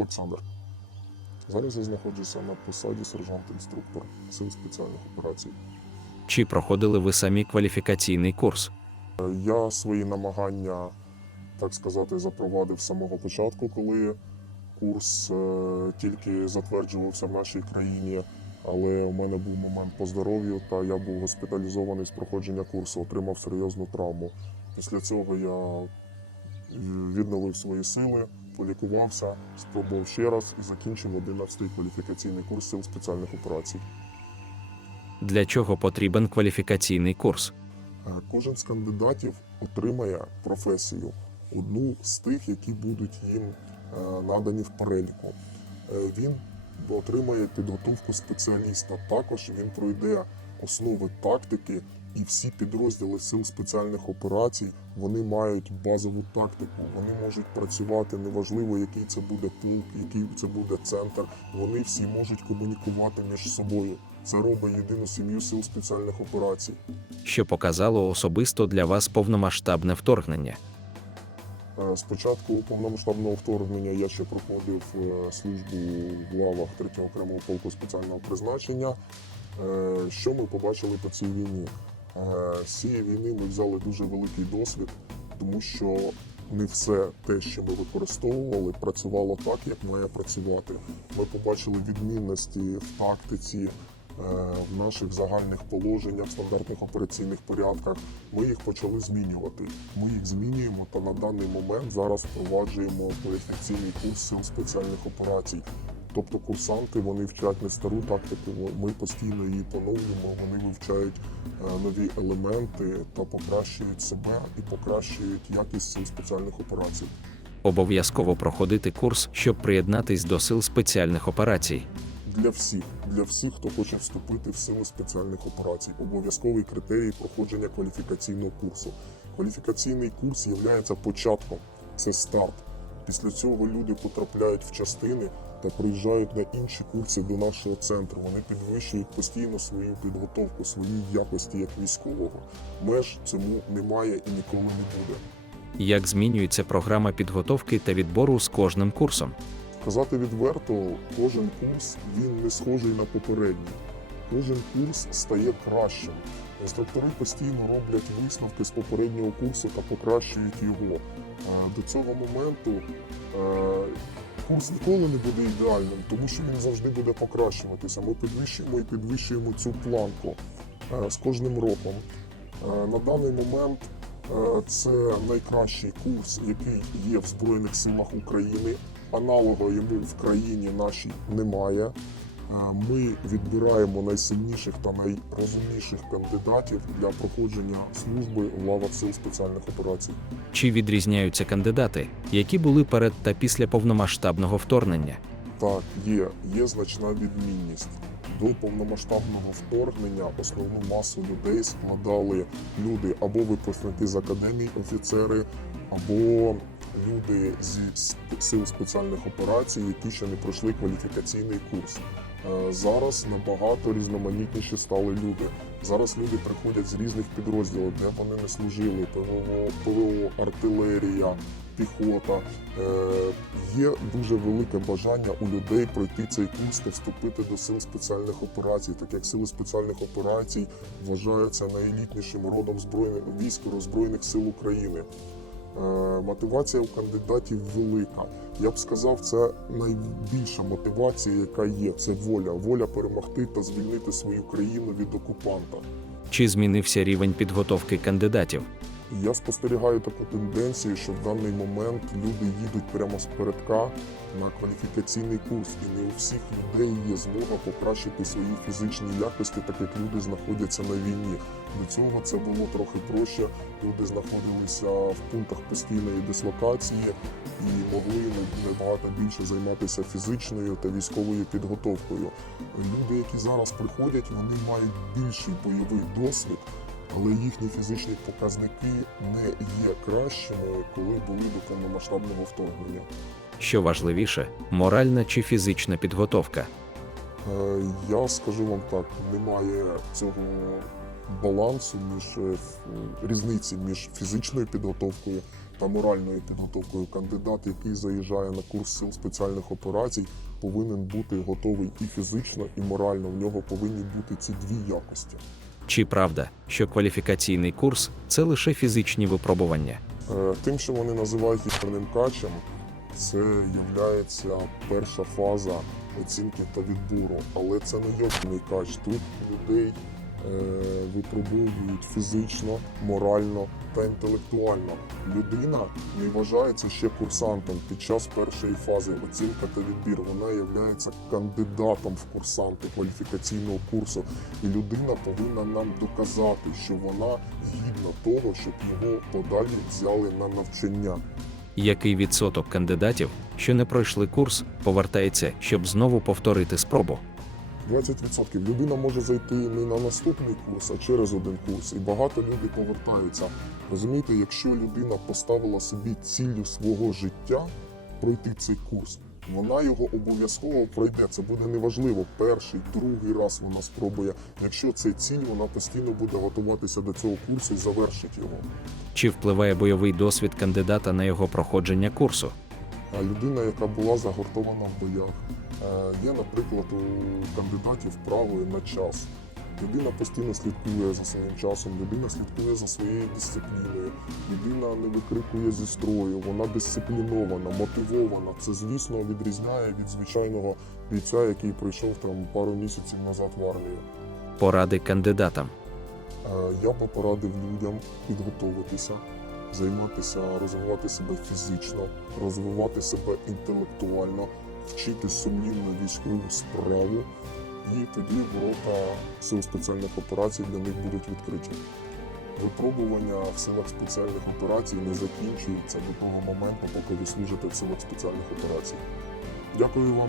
Олександр. Зараз я знаходжуся на посаді сержант-інструктор Сил спеціальних операцій. Чи проходили ви самі кваліфікаційний курс? Я свої намагання, так сказати, запровадив з самого початку, коли курс е, тільки затверджувався в нашій країні. Але у мене був момент по здоров'ю, та я був госпіталізований з проходження курсу, отримав серйозну травму. Після цього я е, відновив свої сили, полікувався, спробував ще раз і закінчив 11-й кваліфікаційний курс сил спеціальних операцій. Для чого потрібен кваліфікаційний курс? Е, Кожен з кандидатів отримає професію, одну з тих, які будуть їм е, надані в переліку. Е, Він отримає підготовку спеціаліста. Також він пройде основи тактики, і всі підрозділи сил спеціальних операцій вони мають базову тактику. Вони можуть працювати неважливо, який це буде пункт, який це буде центр. Вони всі можуть комунікувати між собою. Це робить єдину сім'ю сил спеціальних операцій. Що показало особисто для вас повномасштабне вторгнення? Е, Спочатку повномасштабного вторгнення я ще проходив е, службу в лавах 3-го окремого полку спеціального призначення. Е, Що ми побачили по цій війні? Е, З цієї війни ми взяли дуже великий досвід, тому що не все те, що ми використовували, працювало так, як має працювати. Ми побачили відмінності в тактиці, е, в наших загальних положеннях, стандартних операційних порядках. Ми їх почали змінювати. Ми їх змінюємо та на даний момент зараз впроваджуємо кваліфікаційний курс сил спеціальних операцій. Тобто курсанти вони вчать не стару тактику, ми постійно її поновлюємо, вони вивчають е, нові елементи та покращують себе і покращують якість сил спеціальних операцій. Обов'язково проходити курс, щоб приєднатись до сил спеціальних операцій. Для всіх, для всіх, хто хоче вступити в сили спеціальних операцій, обов'язковий критерій проходження кваліфікаційного курсу. Кваліфікаційний курс є початком, це старт. Після цього люди потрапляють в частини та приїжджають на інші курси до нашого центру. Вони підвищують постійно свою підготовку, свої якості як військового. Меж цьому немає і ніколи не буде. Як змінюється програма підготовки та відбору з кожним курсом? Сказати відверто, кожен курс він не схожий на попередній. Кожен курс стає кращим. Інструктори постійно роблять висновки з попереднього курсу та покращують його. Е, До цього моменту е, курс ніколи не буде ідеальним, тому що він завжди буде покращуватися. Ми підвищуємо і підвищуємо цю планку е, з кожним роком. Е, На даний момент е, це найкращий курс, який є в Збройних силах України. Аналогу йому в країні нашій немає. Ми відбираємо найсильніших та найрозумніших кандидатів для проходження служби в лавах сил спеціальних операцій. Чи відрізняються кандидати, які були перед та після повномасштабного вторгнення? Так, є, є значна відмінність. До повномасштабного вторгнення основну масу людей складали люди або випускники з академій, офіцери, або люди зі сил спеціальних операцій, які ще не пройшли кваліфікаційний курс. Е, Зараз набагато різноманітніші стали люди. Зараз люди приходять з різних підрозділів, де вони не служили, ПВО, ПВО артилерія, піхота. Е, Є дуже велике бажання у людей пройти цей курс та вступити до сил спеціальних операцій, так як сили спеціальних операцій вважаються найелітнішим родом збройних військ Збройних сил України. Е, Мотивація у кандидатів велика. Я б сказав, це найбільша мотивація, яка є. Це воля, воля перемогти та звільнити свою країну від окупанта. Чи змінився рівень підготовки кандидатів? І Я спостерігаю таку тенденцію, що в даний момент люди їдуть прямо з передка на кваліфікаційний курс, і не у всіх людей є змога покращити свої фізичні якості, так як люди знаходяться на війні. До цього це було трохи проще. Люди знаходилися в пунктах постійної дислокації і могли набагато більше займатися фізичною та військовою підготовкою. Люди, які зараз приходять, вони мають більший бойовий досвід але їхні фізичні показники не є кращими, коли були до повномасштабного вторгнення. Що важливіше, моральна чи фізична підготовка? Е, Я скажу вам так, немає цього балансу, між е, різниці між фізичною підготовкою та моральною підготовкою. Кандидат, який заїжджає на курс сил спеціальних операцій, повинен бути готовий і фізично, і морально. В нього повинні бути ці дві якості. Чи правда, що кваліфікаційний курс це лише фізичні випробування? Е, Тим, що вони називають гіберним качем, це є перша фаза оцінки та відбору. Але це не йобаний кач. Тут людей випробовують фізично, морально та інтелектуально. Людина не вважається ще курсантом під час першої фази оцінка та відбір. Вона є кандидатом в курсанти кваліфікаційного курсу. І людина повинна нам доказати, що вона гідна того, щоб його подалі взяли на навчання. Який відсоток кандидатів, що не пройшли курс, повертається, щоб знову повторити спробу? 20% людина може зайти не на наступний курс, а через один курс. І багато людей повертаються. Розумієте, якщо людина поставила собі ціллю свого життя пройти цей курс, вона його обов'язково пройде. Це буде неважливо. Перший, другий раз вона спробує. Якщо це ціль, вона постійно буде готуватися до цього курсу і завершить його. Чи впливає бойовий досвід кандидата на його проходження курсу? Людина, яка була загортована в боях, Е, є, наприклад, у кандидатів право на час. Людина постійно слідкує за своїм часом, людина слідкує за своєю дисципліною, людина не викрикує зі строю, вона дисциплінована, мотивована. Це, звісно, відрізняє від звичайного бійця, який прийшов там пару місяців назад в армію. Поради кандидатам. Е, Я би порадив людям підготуватися, займатися, розвивати себе фізично, розвивати себе інтелектуально, вчити сумлінно військову справу, і тоді ворота сил спеціальних операцій для них будуть відкриті. Випробування в силах спеціальних операцій не закінчуються до того моменту, поки ви служите в силах спеціальних операцій. Дякую вам.